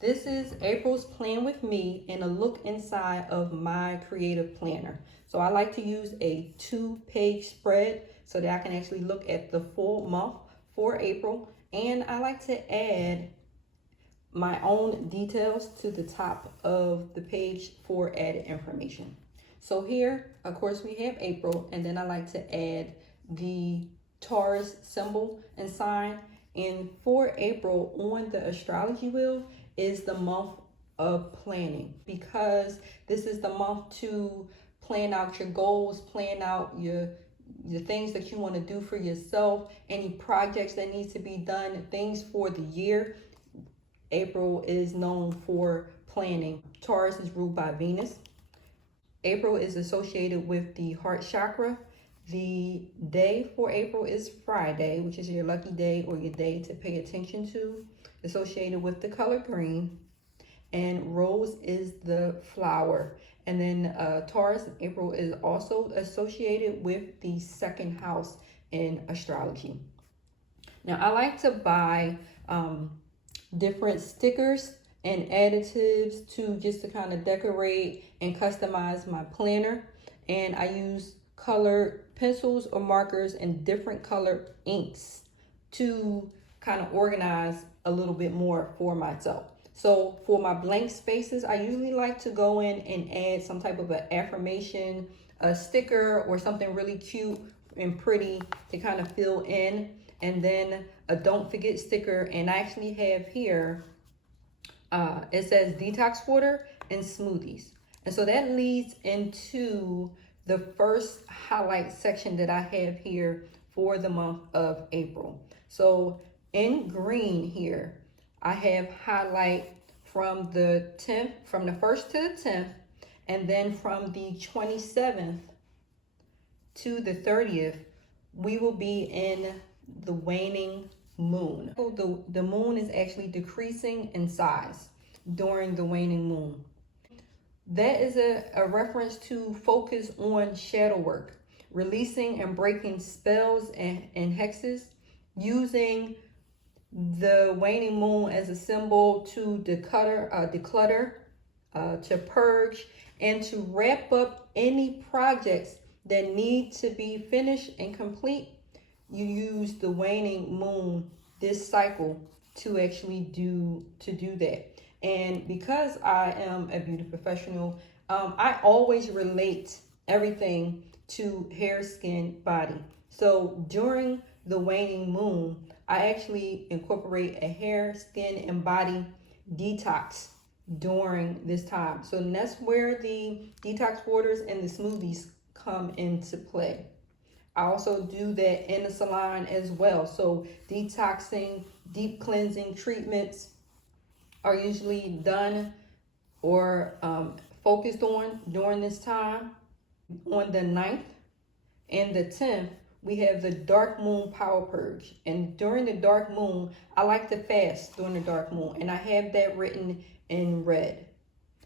This is April's Plan with Me and a look inside of my creative planner. So I like to use a 2-page spread so that I can actually look at the full month for April. And I like to add my own details to the top of the page for added information. So here, of course, we have April, and then I like to add the Taurus symbol and sign. And for April on the astrology wheel is the month of planning, because this is the month to plan out your goals, plan out your things that you want to do for yourself, any projects that need to be done, things for the year. April is known for planning. Taurus is ruled by Venus. April is associated with the heart chakra. The day for April is Friday, which is your lucky day or your day to pay attention to, associated with the color green. And rose is the flower. And then Taurus in April is also associated with the second house in astrology. Now, I like to buy different stickers and additives to kind of decorate and customize my planner. And I use colored pencils or markers and different colored inks to kind of organize a little bit more for myself. So for my blank spaces, I usually like to go in and add some type of an affirmation, a sticker, or something really cute and pretty to kind of fill in. And then a don't forget sticker. And I actually have here, it says detox water and smoothies. And so that leads into the first highlight section that I have here for the month of April. So in green here, I have highlight from the 10th, from the 1st to the 10th, and then from the 27th to the 30th, we will be in the waning moon. The moon is actually decreasing in size during the waning moon. That is a reference to focus on shadow work, releasing and breaking spells and hexes, using the waning moon as a symbol to declutter, to purge, and to wrap up any projects that need to be finished and complete. You use the waning moon this cycle to actually do that. And because I am a beauty professional, I always relate everything to hair, skin, body. So during the waning moon, I actually incorporate a hair, skin, and body detox during this time. So that's where the detox waters and the smoothies come into play. I also do that in the salon as well. So detoxing, deep cleansing treatments are usually done or focused on during this time. On the 9th and the 10th, we have the dark moon power purge. And during the dark moon, I like to fast during the dark moon. And I have that written in red,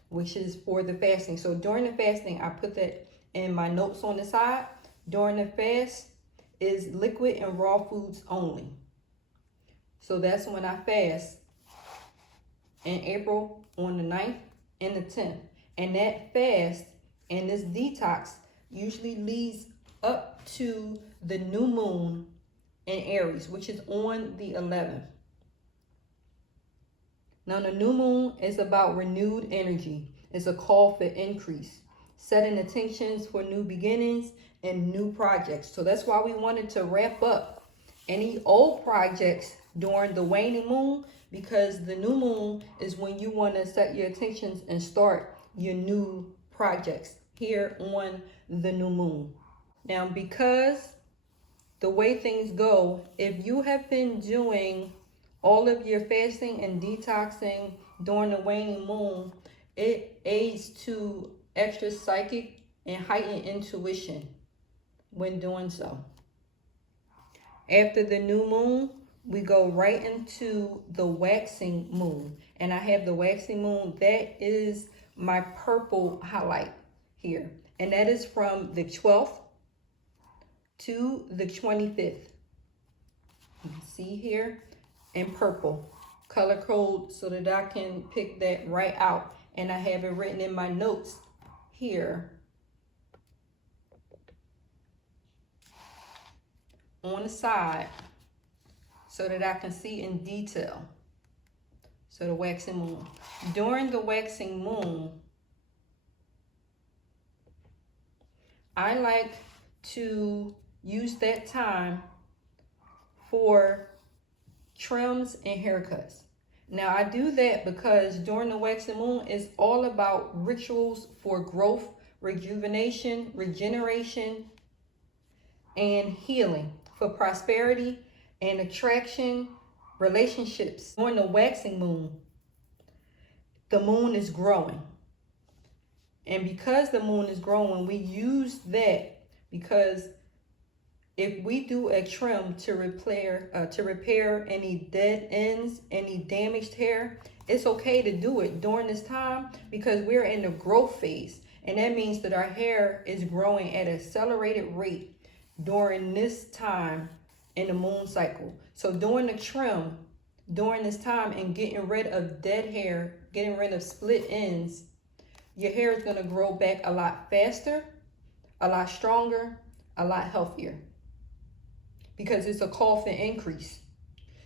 which is for the fasting. So during the fasting, I put that in my notes on the side. During the fast is liquid and raw foods only. So that's when I fast in April on the 9th and the 10th. And that fast and this detox usually leads up to the new moon in Aries, which is on the 11th. Now, the new moon is about renewed energy. It's a call for increase, setting intentions for new beginnings and new projects. So that's why we wanted to wrap up any old projects during the waning moon, because the new moon is when you want to set your intentions and start your new projects here on the new moon. Now, because the way things go, if you have been doing all of your fasting and detoxing during the waning moon, it aids to extra psychic and heightened intuition when doing so. After the new moon, we go right into the waxing moon. And I have the waxing moon. That is my purple highlight here. And that is from the 12th to the 25th. You can see here in purple color code so that I can pick that right out. And I have it written in my notes here on the side so that I can see in detail. So the waxing moon. During the waxing moon, I like to use that time for trims and haircuts. Now I do that because during the waxing moon it's all about rituals for growth, rejuvenation, regeneration, and healing, for prosperity and attraction, relationships. During the waxing moon, the moon is growing. And because the moon is growing, we use that because if we do a trim to repair any dead ends, any damaged hair, it's okay to do it during this time because we're in the growth phase. And that means that our hair is growing at an accelerated rate during this time in the moon cycle. So doing the trim during this time and getting rid of dead hair, getting rid of split ends, your hair is going to grow back a lot faster, a lot stronger, a lot healthier, because it's a call for increase.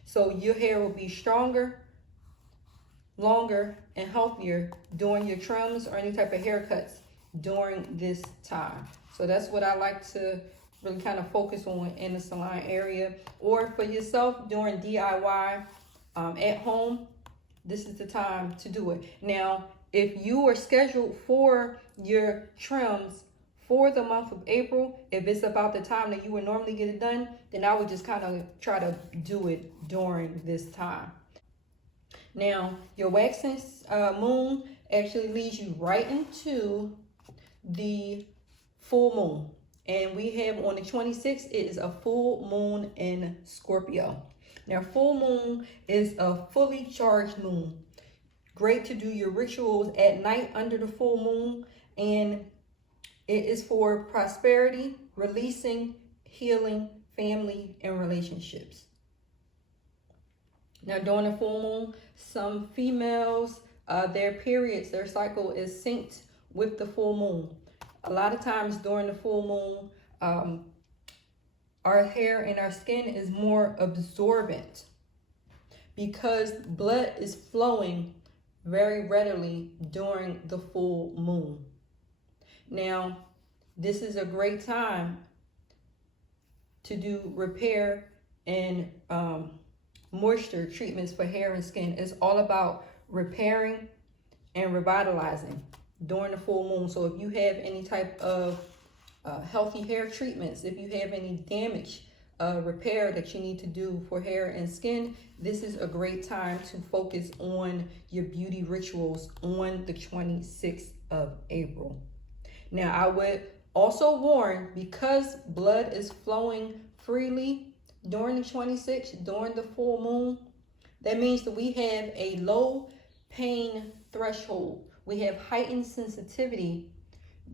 So your hair will be stronger, longer, and healthier during your trims or any type of haircuts during this time. So that's what I like to really kind of focus on in the salon area. Or for yourself during DIY at home, this is the time to do it. Now, if you are scheduled for your trims for the month of April, if it's about the time that you would normally get it done, then I would just kind of try to do it during this time. Now, your waxing moon actually leads you right into the full moon. And we have on the 26th, it is a full moon in Scorpio. Now, full moon is a fully charged moon. Great to do your rituals at night under the full moon. And it is for prosperity, releasing, healing, family, and relationships. Now, during the full moon, some females, their periods, their cycle is synced with the full moon. A lot of times during the full moon, our hair and our skin is more absorbent because blood is flowing very readily during the full moon. Now, this is a great time to do repair and moisture treatments for hair and skin. It's all about repairing and revitalizing during the full moon. So if you have any type of healthy hair treatments, if you have any damage repair that you need to do for hair and skin, this is a great time to focus on your beauty rituals on the 26th of April. Now, I would also warn, because blood is flowing freely during the 26th, during the full moon, that means that we have a low pain threshold. We have heightened sensitivity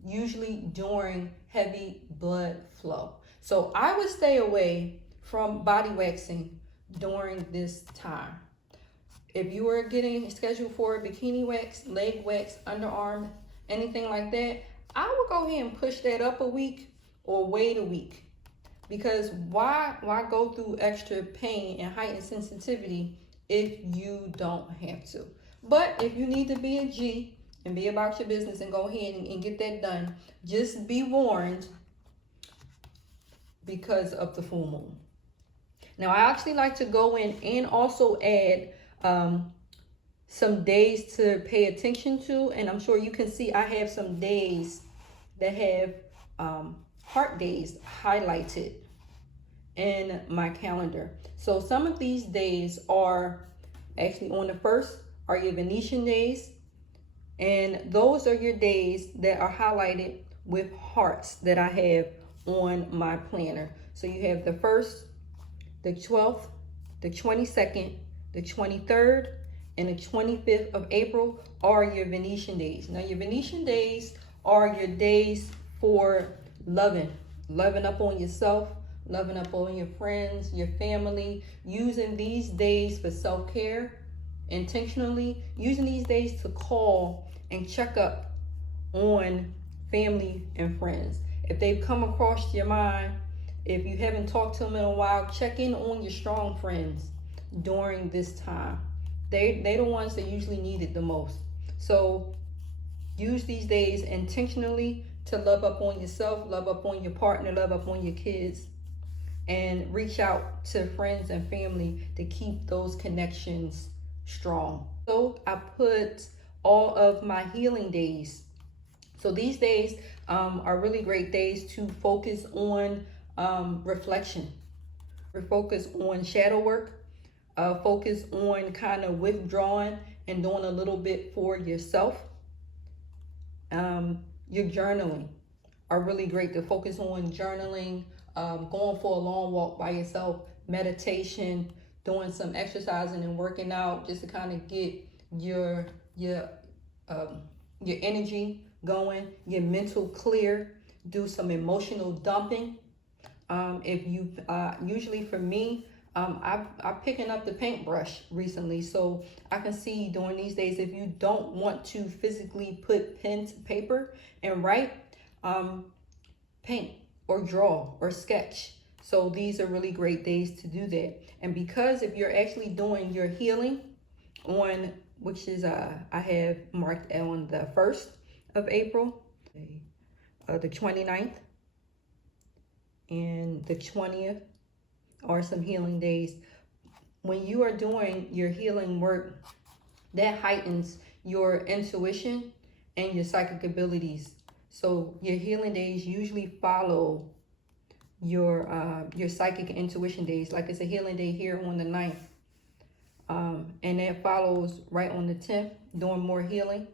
usually during heavy blood flow. So I would stay away from body waxing during this time. If you are getting scheduled for a bikini wax, leg wax, underarm, anything like that, I would go ahead and push that up a week or wait a week. Because why go through extra pain and heightened sensitivity if you don't have to? But if you need to be a G and be about your business and go ahead and get that done, just be warned because of the full moon. Now, I actually like to go in and also add some days to pay attention to. And I'm sure you can see I have some days that have heart days highlighted in my calendar. So some of these days are actually on the 1st are your Venetian days. And those are your days that are highlighted with hearts that I have on my planner. So you have the 1st, the 12th, the 22nd, the 23rd, and the 25th of April are your Venetian days. Now, your Venetian days are your days for loving up on yourself, loving up on your friends, your family, using these days for self-care intentionally using these days to call and check up on family and friends. If they've come across your mind, if you haven't talked to them in a while, check in on your strong friends during this time. They're the ones that usually need it the most. So use these days intentionally to love up on yourself, love up on your partner, love up on your kids, and reach out to friends and family to keep those connections strong. So I put all of my healing days. So these days are really great days to focus on reflection, focus on shadow work, focus on kind of withdrawing and doing a little bit for yourself. Your journaling are really great to focus on journaling, going for a long walk by yourself, meditation, doing some exercising and working out just to kind of get your energy going, your mental clear, do some emotional dumping. If you usually for me, I'm picking up the paintbrush recently, so I can see during these days, if you don't want to physically put pen to paper and write, paint or draw or sketch. So these are really great days to do that. And because if you're actually doing your healing on, which is I have marked on the 1st of April, the 29th and the 20th are some healing days. When you are doing your healing work, that heightens your intuition and your psychic abilities. So your healing days usually follow your psychic and intuition days. Like it's a healing day here on the 9th. And that follows right on the 10th, doing more healing.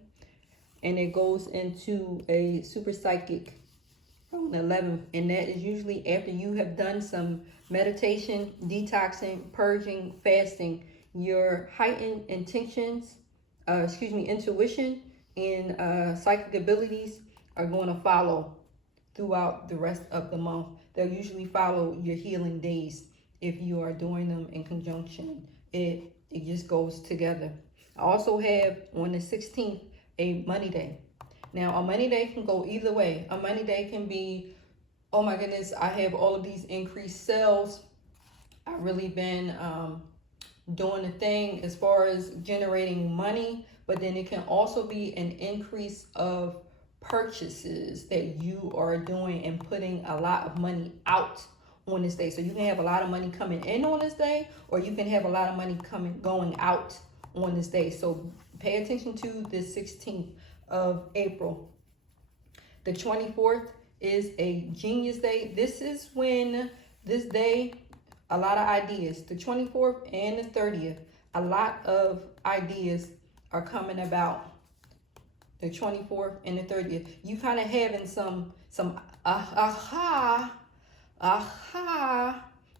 And it goes into a super psychic on the 11th. And that is usually after you have done some meditation, detoxing, purging, fasting. Your heightened intuition and psychic abilities are going to follow throughout the rest of the month. They'll usually follow your healing days if you are doing them in conjunction. It just goes together. I also have on the 16th a money day. Now a money day can go either way. A money day can be, oh my goodness, I have all of these increased sales. I've really been doing the thing as far as generating money, but then it can also be an increase of purchases that you are doing and putting a lot of money out on this day. So you can have a lot of money coming in on this day, or you can have a lot of money going out on this day. So pay attention to the 16th of April. The 24th is a genius day. This is when this day, a lot of ideas. The 24th and the 30th, a lot of ideas are coming about. The 24th and the 30th, you kind of having some aha,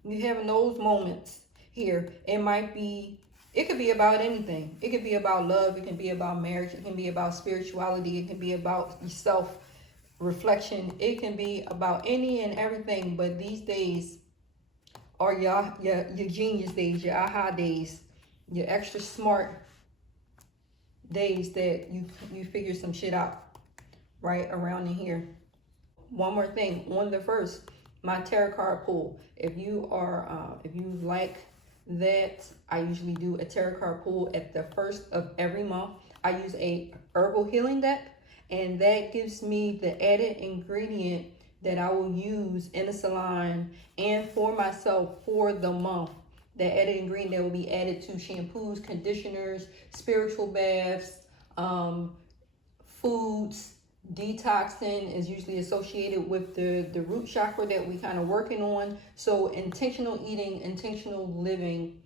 you having those moments here. It could be about anything. It could be about love. It can be about marriage. It can be about spirituality. It can be about self reflection. It can be about any and everything. But these days are your genius days, your aha days, your extra smart days that you figure some shit out right around in here. One more thing, on the 1st, my tarot card pull. If you like that, I usually do a tarot card pull at the 1st of every month. I use a herbal healing deck, and that gives me the added ingredient that I will use in the salon and for myself for the month. The added ingredient that will be added to shampoos, conditioners, spiritual baths, foods. Detoxing is usually associated with the root chakra that we kind of working on. So intentional eating, intentional living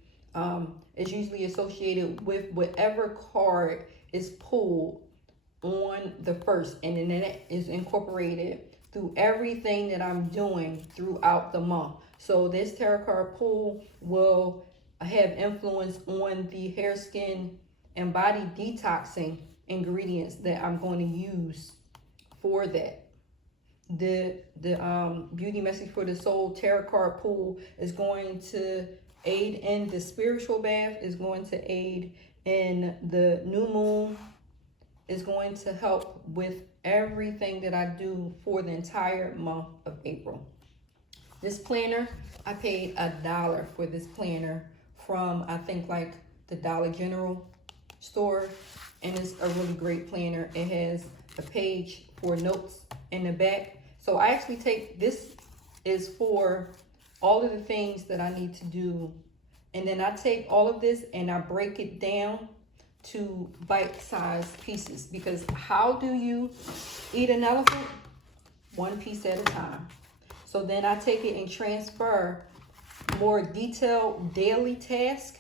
is usually associated with whatever card is pulled on the 1st. And then that is incorporated through everything that I'm doing throughout the month. So this tarot card pull will have influence on the hair, skin, and body detoxing ingredients that I'm going to use for that. The Beauty Message for the Soul tarot card pull is going to aid in the spiritual bath, is going to aid And the new moon is going to help with everything that I do for the entire month of April. This planner, I paid $1 for this planner from, I think, like the Dollar General store. And it's a really great planner. It has a page for notes in the back. So I actually take, this is for all of the things that I need to do. And then I take all of this and I break it down to bite-sized pieces. Because how do you eat an elephant? One piece at a time. So then I take it and transfer more detailed daily tasks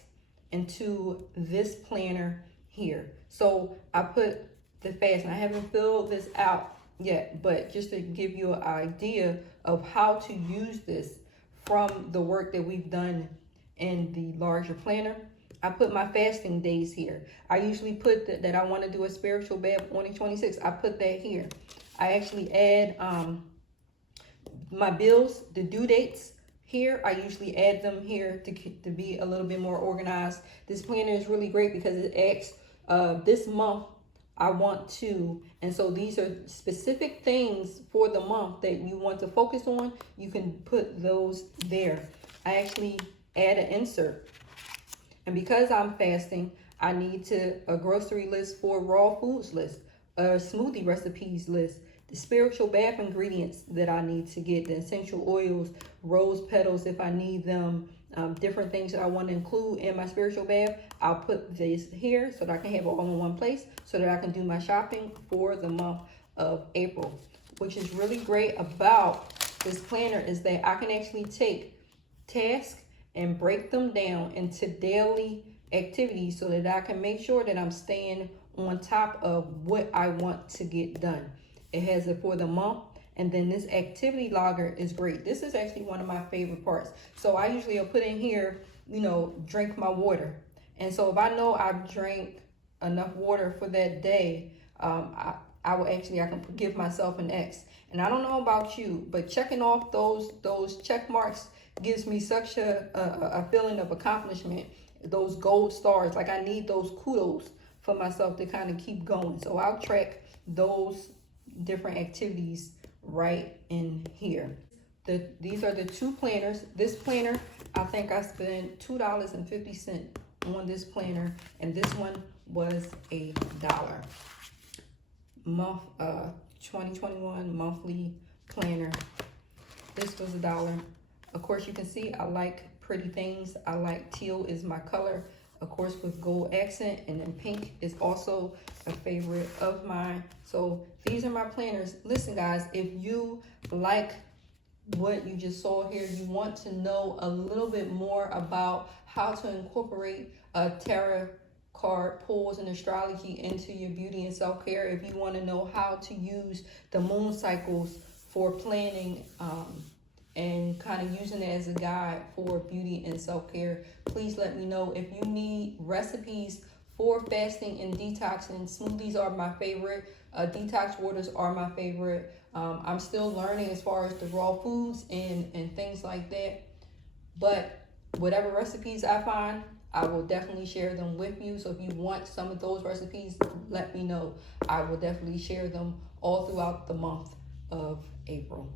into this planner here. So I put the fast, and I haven't filled this out yet, but just to give you an idea of how to use this from the work that we've done in the larger planner. I put my fasting days here. I usually put that I want to do a spiritual bath on the 26th. I put that here. I actually add my bills, the due dates here. I usually add them here to be a little bit more organized. This planner is really great because it asks this month I want to, and so these are specific things for the month that you want to focus on. You can put those there. I actually add an insert, and because I'm fasting, I need a grocery list for raw foods list, a smoothie recipes list, the spiritual bath ingredients that I need to get, the essential oils, rose petals if I need them, different things that I want to include in my spiritual bath. I'll put this here so that I can have it all in one place so that I can do my shopping for the month of April. Which is really great about this planner is that I can actually take tasks and break them down into daily activities so that I can make sure that I'm staying on top of what I want to get done. It has it for the month. And then this activity logger is great. This is actually one of my favorite parts. So I usually will put in here, you know, drink my water. And so if I know I've drank enough water for that day, I can give myself an X. And I don't know about you, but checking off those check marks gives me such a feeling of accomplishment. Those gold stars, like I need those kudos for myself to kind of keep going. So I'll track those different activities right in here. These are the two planners. This planner, I think I spent $2.50 on this planner, and this one was $1. Month 2021 monthly planner. This was $1. Of course, you can see I like pretty things. I like teal is my color, of course, with gold accent, and then pink is also a favorite of mine. So these are my planners. Listen, guys, if you like what you just saw here, you want to know a little bit more about how to incorporate tarot card pulls and astrology into your beauty and self-care, if you want to know how to use the moon cycles for planning and kind of using it as a guide for beauty and self-care, please let me know. If you need recipes for fasting and detoxing, smoothies are my favorite. Detox waters are my favorite. I'm still learning as far as the raw foods and things like that. But whatever recipes I find, I will definitely share them with you. So if you want some of those recipes, let me know. I will definitely share them all throughout the month of April.